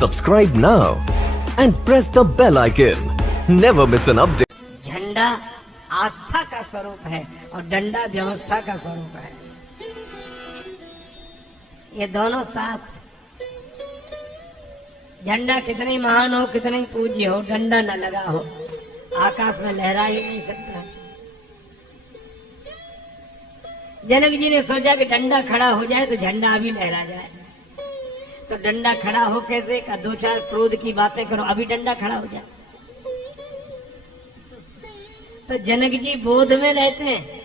Subscribe now and press the bell icon. Never miss an update. झंडा आस्था का स्वरूप है और डंडा व्यवस्था का स्वरूप है। ये दोनों साथ। झंडा कितने महान हो, कितने पूज्य हो, डंडा न लगा हो, आकाश में लहरा ही नहीं सकता। जनक जी ने सोचा कि डंडा खड़ा हो जाए तो झंडा अभी लहरा जाए। तो डंडा खड़ा हो कैसे का, दो चार क्रोध की बातें करो, अभी डंडा खड़ा हो जाए। तो जनक जी बोध में रहते हैं,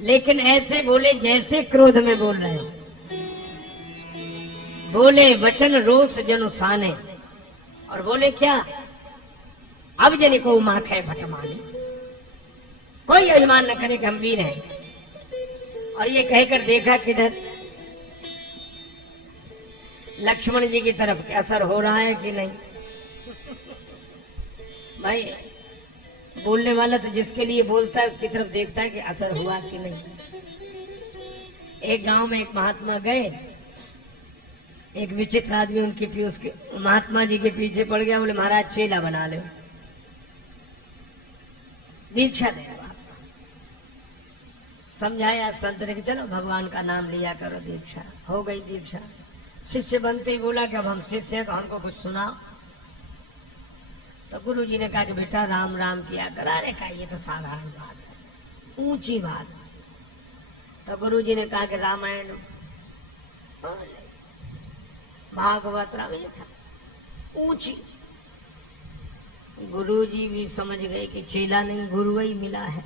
लेकिन ऐसे बोले जैसे क्रोध में बोल रहे हो। बोले वचन रोष जनु साने, और बोले क्या, अब जन को माखे भटमाने, कोई अभिमान न करे कि हम वीर हैं। और ये कहकर देखा किधर, लक्ष्मण जी की तरफ के असर हो रहा है कि नहीं। भाई बोलने वाला तो जिसके लिए बोलता है उसकी तरफ देखता है कि असर हुआ कि नहीं। एक गांव में एक महात्मा गए, एक विचित्र आदमी उनके उसके महात्मा जी के पीछे पड़ गया। बोले महाराज चेला बना लो, दीक्षा दे। समझाया संत ने कि चलो भगवान का नाम लिया करो, दीक्षा हो गई। दीक्षा शिष्य बनते ही बोला कि अब हम शिष्य हैं तो हमको कुछ सुनाओ। तो गुरु जी ने कहा कि बेटा राम राम किया करा। अरे कहा ये तो साधारण बात है, ऊंची बात। तो गुरु जी ने कहा कि रामायण भागवत रामायण ऊंची। गुरु जी भी समझ गए कि चेला नहीं गुरु ही मिला है।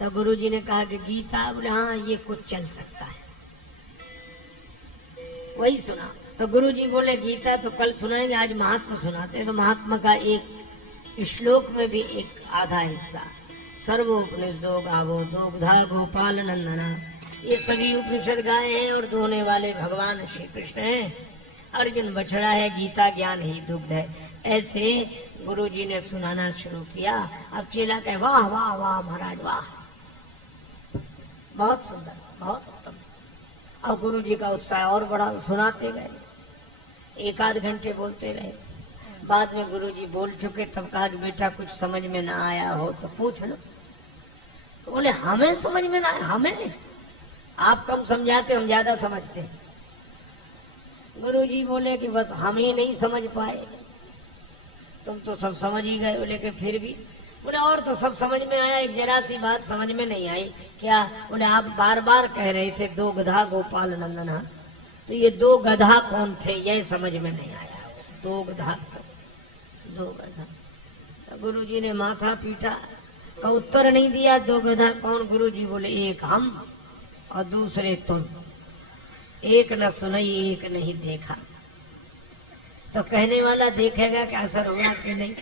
तो गुरु जी ने कहा कि गीता। बोले हाँ ये कुछ चल सकता है, वही सुना। तो गुरु जी बोले गीता तो कल सुनाएंगे, आज महात्मा सुनाते हैं। तो महात्मा का एक श्लोक में भी एक आधा हिस्सा, सर्वोपनिषदो गावो दोग्धा गोपाल नंदना, ये सभी उपनिषद गाए हैं और दोहने वाले भगवान श्री कृष्ण हैं। अर्जुन बछड़ा है, गीता ज्ञान ही दुग्ध है। ऐसे गुरु जी ने सुनाना शुरू किया। अब चेला कहे वाह वाह वाह महाराज वाह, बहुत सुंदर, बहुत उत्तम। अब गुरु जी का उत्साह और बड़ा, सुनाते गए, एक आध घंटे बोलते रहे। बाद में गुरु जी बोल चुके, तब कहा कि बेटा कुछ समझ में ना आया हो तो पूछ लो। तो बोले हमें समझ में ना आया, हमें आप कम समझाते, हम ज्यादा समझते। गुरु जी बोले कि बस हम ही नहीं समझ पाए, तुम तो सब समझ ही गए। बोले कि फिर भी। बोले और तो सब समझ में आया, एक जरा सी बात समझ में नहीं आई। क्या? बोले आप बार बार कह रहे थे दो गधा गोपाल नंदना, तो ये दो गधा कौन थे यह समझ में नहीं आया। दो गधा, दो गधा। तो गुरु जी ने माथा पीटा, का उत्तर नहीं दिया। दो गधा कौन? गुरु जी बोले एक हम और दूसरे तुम, एक न सुनाई एक नहीं देखा। तो कहने वाला देखेगा कि असर होगा कि नहीं।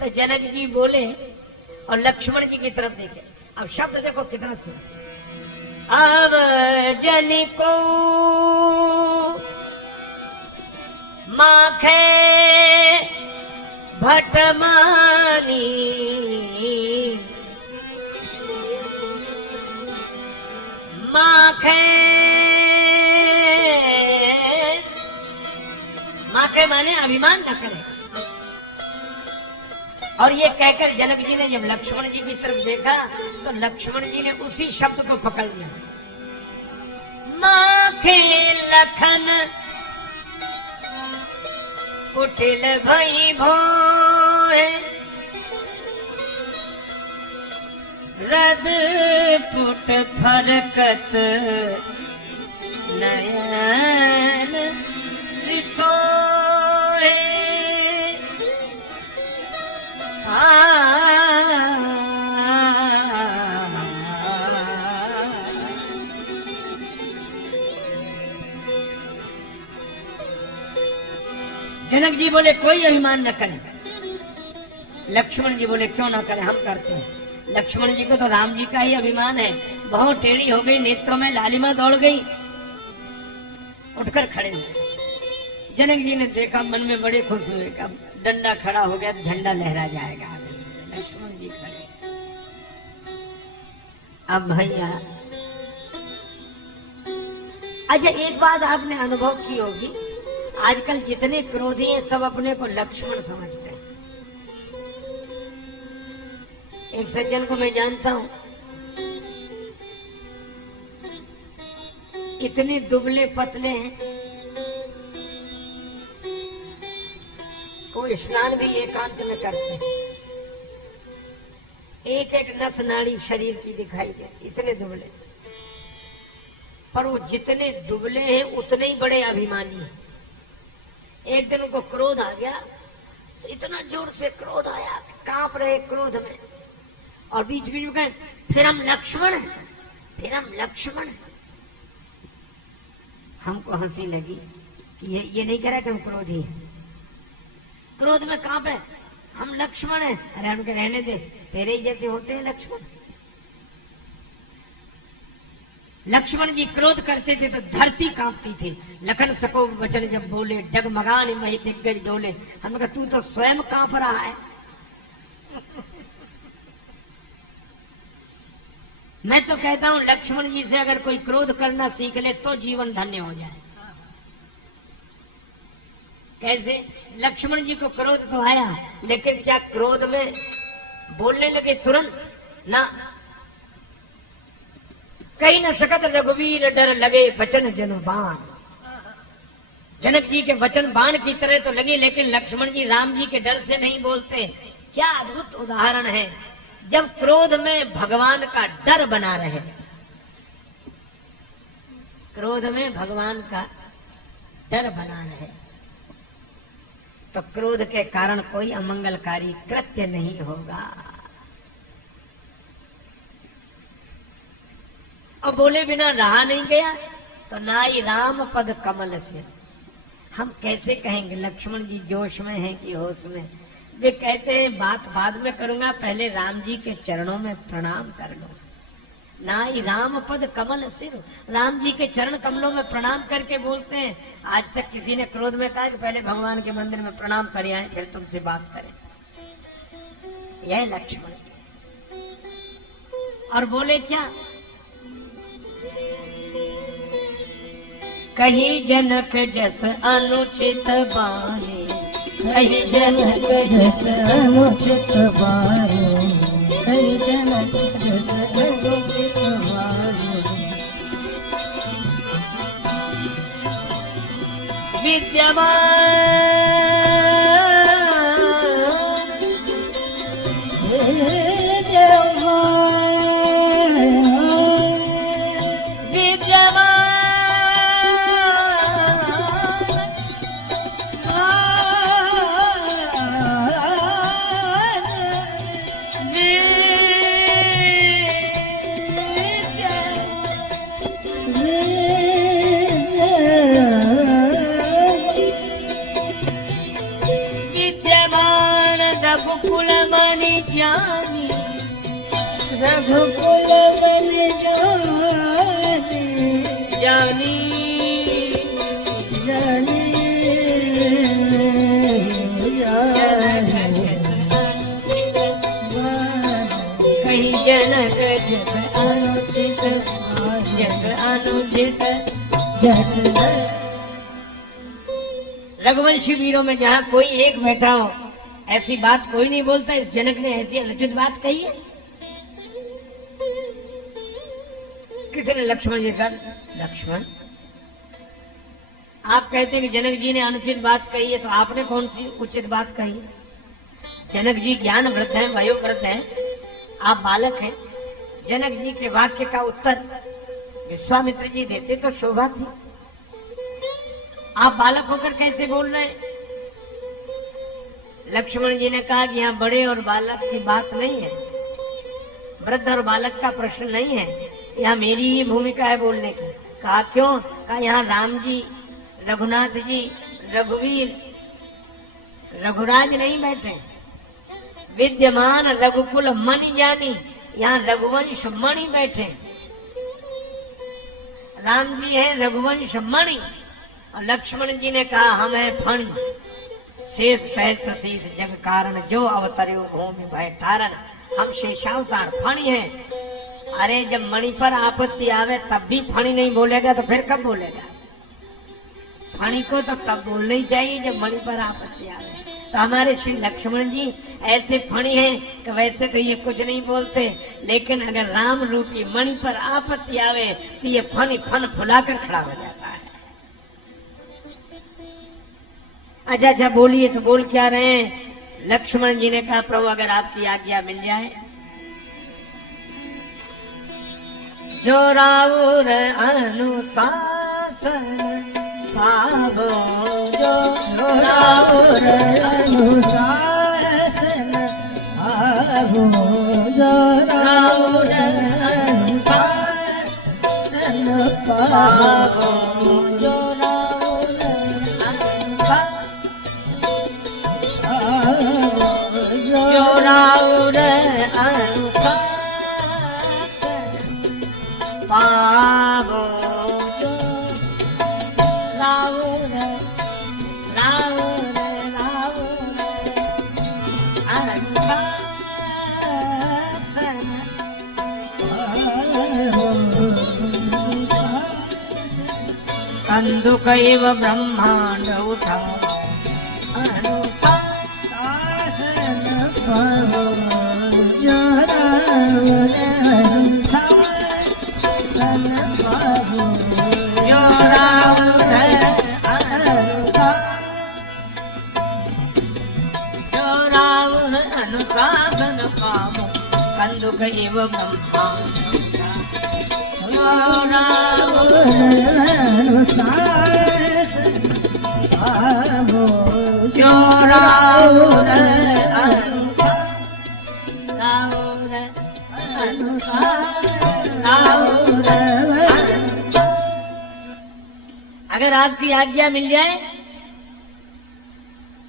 तो जनक जी बोले और लक्ष्मण जी की तरफ देखे। अब शब्द देखो कितना से, अब जन को माखे भटमानी, माखे माखे माने अभिमान न करे। और ये कहकर जनक जी ने जब लक्ष्मण जी की तरफ देखा तो लक्ष्मण जी ने उसी शब्द को पकड़ लिया। माखे लखन कुटिल भई भोए, रद पुट फरकत नयन सोए। जनक जी बोले कोई अभिमान न करे। लक्ष्मण जी बोले क्यों ना करें, हम करते हैं। लक्ष्मण जी को तो राम जी का ही अभिमान है। बहुत टेढ़ी हो गई, नेत्रों में लालिमा दौड़ गई, उठकर खड़े हुए। जनक जी ने देखा, मन में बड़े खुश हुए। कब डंडा खड़ा हो गया, झंडा लहरा जाएगा। लक्ष्मण जी खड़े। अब भैया अच्छा एक बात आपने अनुभव की होगी, आजकल जितने क्रोधी हैं सब अपने को लक्ष्मण समझते हैं। एक सज्जन को मैं जानता हूं, इतने दुबले पतले हैं, कोई स्नान भी एकांत में करते हैं, एक एक नस नाड़ी शरीर की दिखाई देती, इतने दुबले। पर वो जितने दुबले हैं उतने ही बड़े अभिमानी हैं। एक दिन उनको क्रोध आ गया, तो इतना जोर से क्रोध आया, कांप रहे क्रोध में, और बीच बीच में कहे फिर हम लक्ष्मण हैं, फिर हम लक्ष्मण हैं। हमको हंसी लगी कि ये नहीं कह रहा कि हम क्रोधी हैं, क्रोध में कांपे, हम लक्ष्मण हैं। अरे हमके रहने दे, तेरे ही जैसे होते हैं लक्ष्मण। लक्ष्मण जी क्रोध करते थे तो धरती कांपती थी। लखन सको वचन जब बोले, डगमगाने मही दिग्गज डोले। हमने कहा तू तो स्वयं कांप रहा है। मैं तो कहता हूं लक्ष्मण जी से अगर कोई क्रोध करना सीख ले तो जीवन धन्य हो जाए। कैसे? लक्ष्मण जी को क्रोध तो आया, लेकिन क्या क्रोध में बोलने लगे तुरंत? ना, कहीं न सकत रघुवीर डर लगे वचन जन बाण। जनक जी के वचन बाण की तरह तो लगे, लेकिन लक्ष्मण जी राम जी के डर से नहीं बोलते। क्या अद्भुत उदाहरण है, जब क्रोध में भगवान का डर बना रहे। क्रोध में भगवान का डर बना रहे तो क्रोध के कारण कोई अमंगलकारी कृत्य नहीं होगा। और बोले बिना रहा नहीं गया तो नाई राम पद कमल से। हम कैसे कहेंगे लक्ष्मण जी जोश में हैं कि होश में? वे कहते हैं बात बाद में करूंगा, पहले राम जी के चरणों में प्रणाम कर लो। नाई राम पद कमल सिर, राम जी के चरण कमलों में प्रणाम करके बोलते हैं। आज तक किसी ने क्रोध में कहा कि पहले भगवान के मंदिर में प्रणाम कर आए फिर तुमसे बात करें? यह लक्ष्मण। और बोले क्या? कही जनक जस अनुचित बानी, कही जनक जस अनुचित बानी, कही जनक जस अनुचित बानी। रघुकुल मन जानी, जानी कहीं जनक जस अनुचित, जस अनुचित जस। रघुवंशी वीरों में जहाँ कोई एक बैठा हो ऐसी बात कोई नहीं बोलता। इस जनक ने ऐसी अनुचित बात कही है। किसने? लक्ष्मण जी का। लक्ष्मण, आप कहते हैं कि जनक जी ने अनुचित बात कही है, तो आपने कौन सी उचित बात कही है? जनक जी ज्ञान वृद्ध हैं, वयोवृद्ध हैं, आप बालक हैं। जनक जी के वाक्य का उत्तर विश्वामित्र जी देते तो शोभा थी। आप बालक होकर कैसे बोल रहे हैं? लक्ष्मण जी ने कहा कि यहाँ बड़े और बालक की बात नहीं है, वृद्ध और बालक का प्रश्न नहीं है, यहाँ मेरी ही भूमिका है बोलने की। कहा क्यों? कहा यहाँ राम जी, रघुनाथ जी, रघुवीर, रघुराज नहीं बैठे। विद्यमान रघुकुल मणि जानी, यहाँ रघुवंश मणि बैठे। राम जी है रघुवंश मणि और लक्ष्मण जी ने कहा हम है फणि। शेष सहस्त्र शीश जग कारण, जो अवतर्यो भूमि भय तारण। हम शेषावतार फणि है। अरे जब मणि पर आपत्ति आवे तब भी फणि नहीं बोलेगा तो फिर कब बोलेगा? फणी को तो तब बोलना ही चाहिए जब मणि पर आपत्ति आवे। तो हमारे श्री लक्ष्मण जी ऐसे फणी हैं कि वैसे तो ये कुछ नहीं बोलते, लेकिन अगर राम रूपी मणि पर आपत्ति आवे तो ये फनी फन फुलाकर खड़ा हो जाता है। अच्छा अच्छा बोलिए, तो बोल क्या रहे हैं? लक्ष्मण जी ने कहा प्रभु अगर आपकी आज्ञा मिल जाए, जो राउर अनुशासन पावो, जो राउर अनुशासन पावो, जो राउर अनुशासन पावो, जो राउर जो राउर अनुशासन पावो, जो राउर राउर राउर अनुशासन कंदुकैव ब्रह्मांड उठाओ, अनुशासन पावो, जो राउर अनुशासन पावो, जो राउर जो राउर अनुशासन पावो, कंदुकैव ब्रह्मांड जो राउर अनुशासन पावो, जो राउर अगर आपकी आज्ञा मिल जाए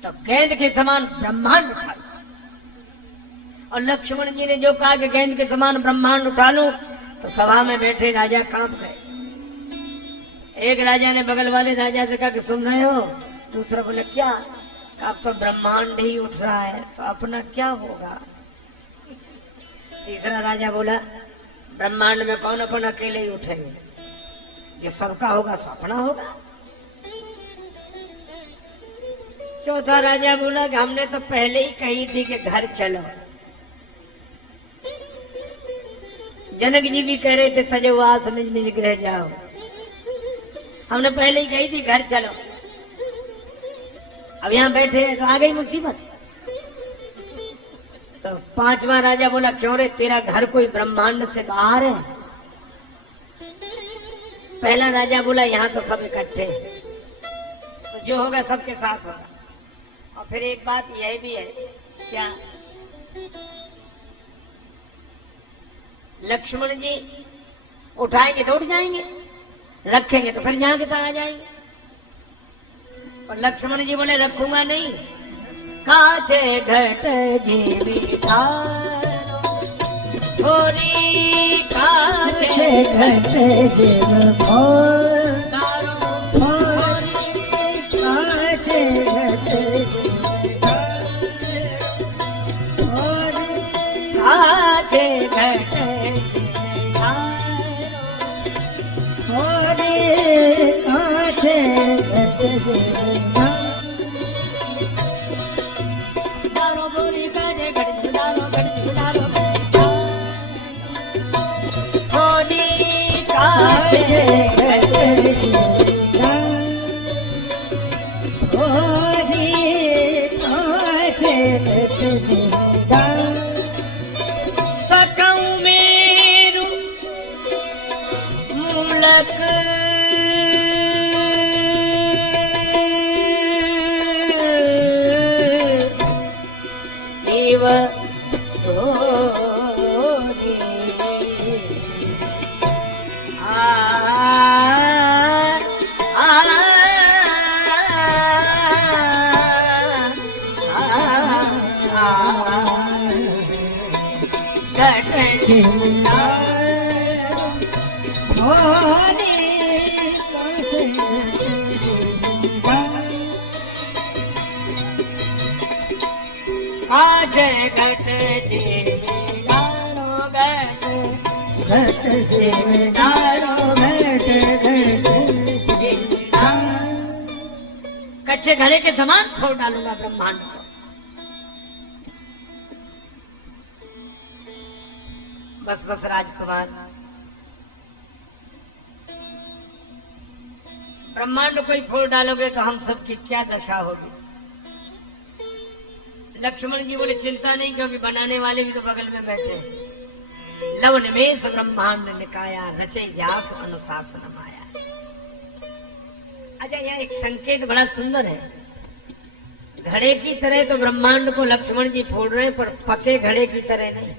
तो गेंद के समान ब्रह्मांड उठा लो। और लक्ष्मण जी ने जो कहा कि गेंद के समान ब्रह्मांड उठा लो, तो सभा में बैठे राजा कांप गए। एक राजा ने बगल वाले राजा से कहा कि सुन रहे हो? दूसरा बोले क्या? अब तो ब्रह्मांड ही उठ रहा है, तो अपना क्या होगा? तीसरा राजा बोला ब्रह्मांड में कौन अपन अकेले ही उठेंगे, जो सबका होगा सो अपना होगा। चौथा राजा बोला कि हमने तो पहले ही कही थी कि घर चलो। जनक जी भी कह रहे थे तजवास निज निज गृह जाओ, हमने पहले ही कही थी घर चलो। अब यहाँ बैठे तो आ गई मुसीबत। तो पांचवा राजा बोला क्यों रे, तेरा घर कोई ब्रह्मांड से बाहर है? पहला राजा बोला यहाँ तो सब इकट्ठे हैं, तो जो होगा सबके साथ होगा। और फिर एक बात यह भी है, क्या लक्ष्मण जी उठाएंगे तो उठ जाएंगे, रखेंगे तो फिर यहाँ के आ जाएंगे। और लक्ष्मण जी बोले रखूंगा नहीं, काचे घट जीवितारो होरी, काचे घट जीव तारो होरी, काचे घट होरी, काचे घट होरी, काचे घट तारो बोली काचे घट तारो घट तारो होरी, काचे घट होरी, काचे घट सकऊं मेरू मूलक देव तोरे आज घट जीवितारो घट घट जीवितारो घट घट कच्चे घड़े के समान फोड़ डालूंगा ब्रह्मांड को। बस राजकुमार, ब्रह्मांड को ही फोड़ डालोगे तो हम सबकी क्या दशा होगी। लक्ष्मण जी बोले चिंता नहीं, क्योंकि बनाने वाले भी तो बगल में बैठे हैं। लव निमेष ब्रह्मांड निकाया, रचे व्यास अनुशासन माया। अच्छा, यह एक संकेत बड़ा सुंदर है। घड़े की तरह तो ब्रह्मांड को लक्ष्मण जी फोड़ रहे हैं, पर पके घड़े की तरह नहीं,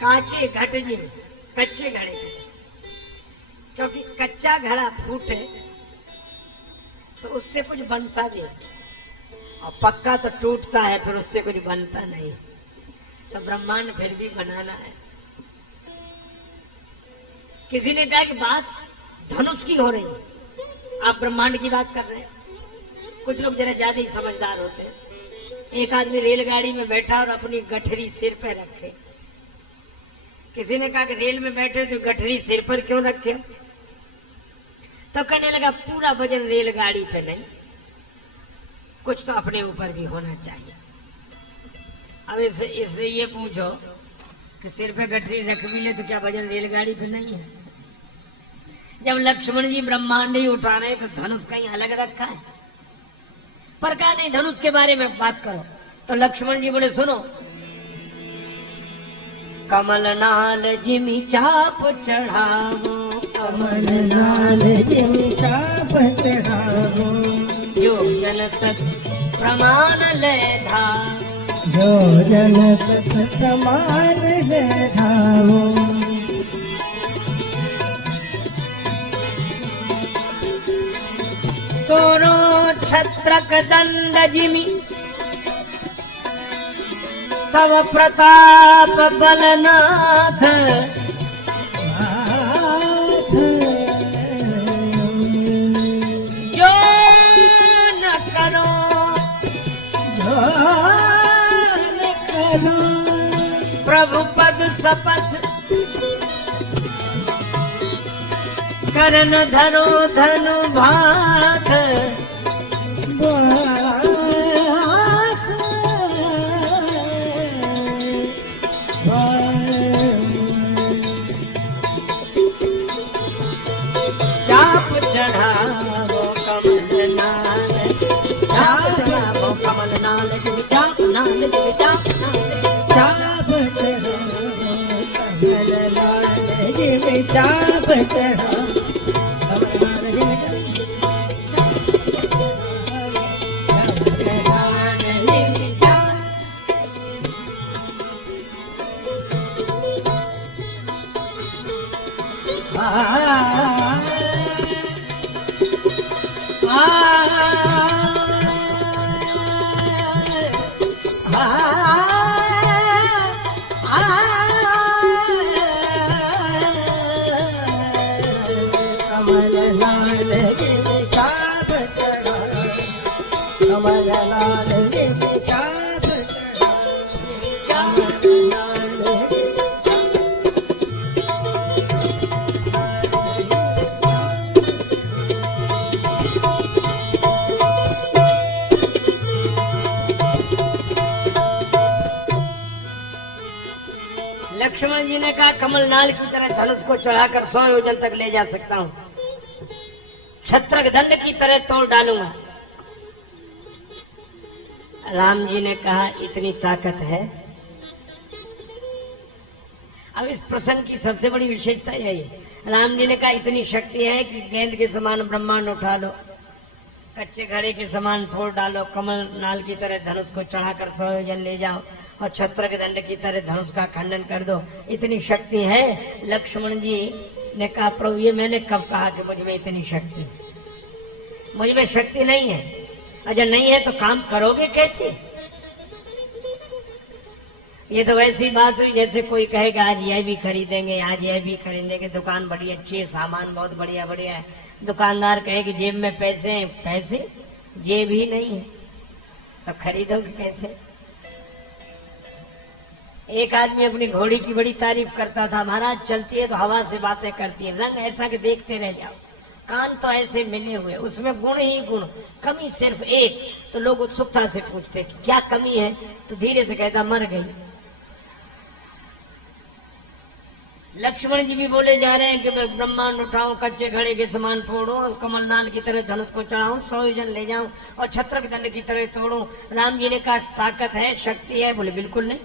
कांचे घट जी में, कच्चे घड़े की। क्योंकि कच्चा घड़ा फूटे तो उससे कुछ बनता नहीं, और पक्का तो टूटता है, फिर उससे कुछ बनता नहीं। तो ब्रह्मांड फिर भी बनाना है। किसी ने कहा कि बात धनुष की हो रही है, आप ब्रह्मांड की बात कर रहे हैं। कुछ लोग जरा ज्यादा ही समझदार होते हैं। एक आदमी रेलगाड़ी में बैठा और अपनी गठरी सिर पर रखे। किसी ने कहा कि रेल में बैठे तो गठरी सिर पर क्यों रखे? तो कहने लगा पूरा वजन रेलगाड़ी पे नहीं, कुछ तो अपने ऊपर भी होना चाहिए। अब इससे ये पूछो कि सिर पे गठरी रख भी ले तो क्या वजन रेलगाड़ी पे नहीं है? जब लक्ष्मण जी ब्रह्मांड ही उठा रहे तो धनुष कहीं अलग रखा है? पर कहा नहीं, धनुष के बारे में बात करो। तो लक्ष्मण जी बोले सुनो, कमल नाल जिमि चाप चढ़ावो, कमल नाल जिमि चाप चढ़ावो, जो जन सत प्रमाण ले धाम, जो जन सत समान ले धामो। तोरो छत्रक दंड जिमि तव प्रताप बलनाथ, जो न करो जो न करो प्रभु पद शपथ, करन धरो धनु भात, चाप चढ़ावो कमल नाल, चाप चढ़ावो कमल नाल, चाप नाल, चाप नाल, चाप चढ़ावो कमल नाल जिमि चाप चढ़ावो, कमल नाल जिमि लक्ष्मण जी ने कहा कमल नाल की तरह धनुष को चढ़ाकर 100 योजन तक ले जा सकता हूँ, छत्रक दंड की तरह तोड़ डालूंगा। राम जी ने कहा इतनी ताकत है। अब इस प्रसंग की सबसे बड़ी विशेषता यही है, राम जी ने कहा इतनी शक्ति है कि गेंद के समान ब्रह्मांड उठा लो, कच्चे घड़े के समान फोड़ डालो, कमल नाल की तरह धनुष को चढ़ाकर 100 योजन ले जाओ और छत्रक दंड की तरह धनुष का खंडन कर दो, इतनी शक्ति है। लक्ष्मण जी ने कहा प्रभु ये मैंने कब कहा कि मुझ में इतनी शक्ति है? मुझ में शक्ति नहीं है। अच्छा नहीं है तो काम करोगे कैसे? ये तो वैसी बात हुई जैसे कोई कहेगा आज यह भी खरीदेंगे, आज यह भी खरीदेंगे, दुकान बड़ी अच्छी है, सामान बहुत बढ़िया बढ़िया है। दुकानदार कहे कि जेब में पैसे हैं, पैसे जेब ही नहीं है तो खरीदोगे कैसे? एक आदमी अपनी घोड़ी की बड़ी तारीफ करता था, महाराज चलती है तो हवा से बातें करती है, रंग ऐसा कि देखते रह जाओ। कान तो ऐसे मिले हुए, उसमें गुण ही गुण, कमी सिर्फ एक। तो लोग उत्सुकता से पूछते कि क्या कमी है, तो धीरे से कहता मर गई। लक्ष्मण जी भी बोले जा रहे हैं कि मैं ब्रह्मांड उठाऊं, कच्चे घड़े के समान फोड़ूं, कमलनाल की तरह धनुष को चढ़ाऊं, 100 योजन ले जाऊं और छत्रक दंड की तरह तोड़ूं। राम जी ने कहा ताकत है, शक्ति है? बोले बिल्कुल नहीं।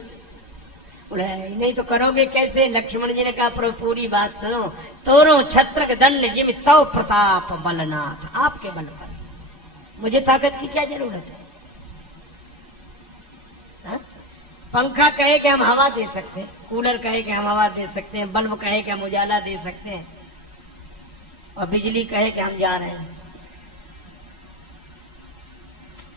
बोले नहीं तो करोगे कैसे? लक्ष्मण जी ने कहा प्रभु पूरी बात सुनो, तोड़ो छत्रक दंड जिम तव प्रताप बलनाथ, आपके बल पर, मुझे ताकत की क्या जरूरत है? हा? पंखा कहे कि हम हवा दे सकते हैं, कूलर कहे कि हम हवा दे सकते हैं, बल्ब कहे कि हम उजाला दे सकते हैं, और बिजली कहे कि हम जा रहे हैं।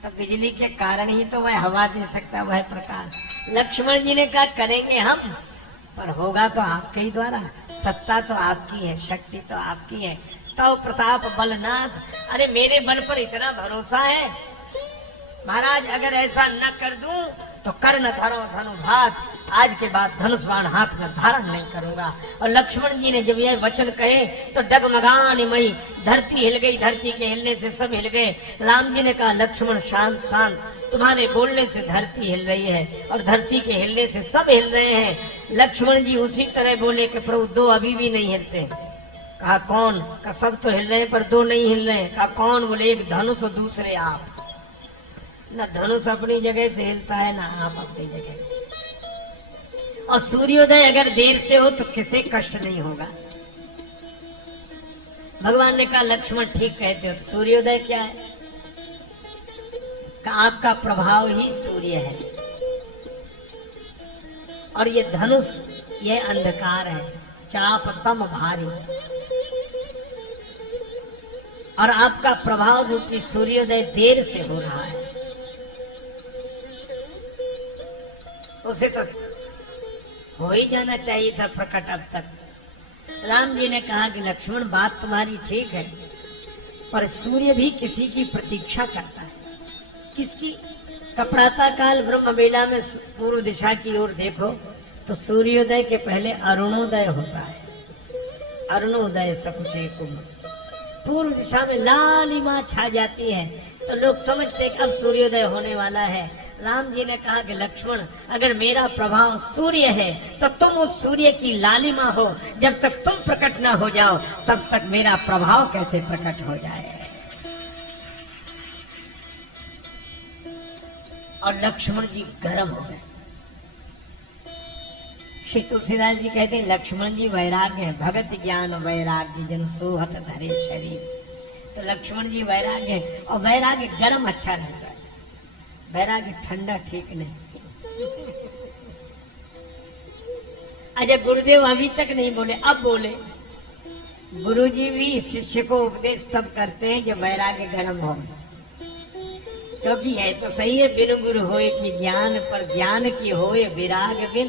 तो बिजली के कारण ही तो वह हवा दे सकता है, वह प्रकाश। लक्ष्मण जी ने कहा करेंगे हम, पर होगा तो आपके ही द्वारा, सत्ता तो आपकी है, शक्ति तो आपकी है। तो प्रताप बलनाथ, अरे मेरे बल पर इतना भरोसा है महाराज, अगर ऐसा न कर दूं तो कर्ण धरो धनुभात, आज के बाद धनुष बाण हाथ में धारण नहीं करूंगा। और लक्ष्मण जी ने जब यह वचन कहे तो डगमगाने मई धरती हिल गई, धरती के हिलने से सब हिल गए। राम जी ने कहा लक्ष्मण शांत शांत, तुम्हारे बोलने से धरती हिल रही है और धरती के हिलने से सब हिल रहे हैं। लक्ष्मण जी उसी तरह बोले कि प्रभु दो अभी भी नहीं हिलते। कहा कौन? कहा सब तो हिल रहे हैं पर दो नहीं हिल रहे। कहा कौन? बोले एक धनुष और दूसरे आप। न धनुष अपनी जगह से हिलता है, ना आप अपनी जगह से। और सूर्योदय अगर देर से हो तो किसे कष्ट नहीं होगा। भगवान ने कहा लक्ष्मण ठीक कहते हो। तो सूर्योदय क्या है? का आपका प्रभाव ही सूर्य है, और ये धनुष ये अंधकार है, चाप तम भारी, और आपका प्रभाव रूपी सूर्योदय देर से हो रहा है। उसे तो हो ही जाना चाहिए था प्रकट अब तक। राम जी ने कहा कि लक्ष्मण बात तुम्हारी ठीक है, पर सूर्य भी किसी की प्रतीक्षा करता है। किसकी? कपड़ाता काल ब्रह्म बेला में पूर्व दिशा की ओर देखो तो सूर्योदय के पहले अरुणोदय होता है। अरुणोदय सकुचे कुंभ, पूर्व दिशा में लालिमा छा जाती है, तो लोग समझते कि अब सूर्योदय होने वाला है। राम जी ने कहा कि लक्ष्मण अगर मेरा प्रभाव सूर्य है तो तुम उस सूर्य की लालिमा हो, जब तक तुम प्रकट न हो जाओ तब तक मेरा प्रभाव कैसे प्रकट हो जाए। और लक्ष्मण जी गर्म हो गए। श्री तुलसीदास जी कहते हैं लक्ष्मण जी वैराग्य है, भगत ज्ञान वैराग्य जन सोहत धरे शरीर। तो लक्ष्मण जी वैराग्य है, और वैराग्य गर्म अच्छा रहता है, वैराग्य ठंडा ठीक नहीं। अजय गुरुदेव अभी तक नहीं बोले, अब बोले। गुरुजी भी शिष्य को उपदेश तब करते हैं जब वैराग्य गर्म हो, क्योंकि है तो सही है बिन गुरु होए कि ज्ञान, पर ज्ञान की होए विराग बिन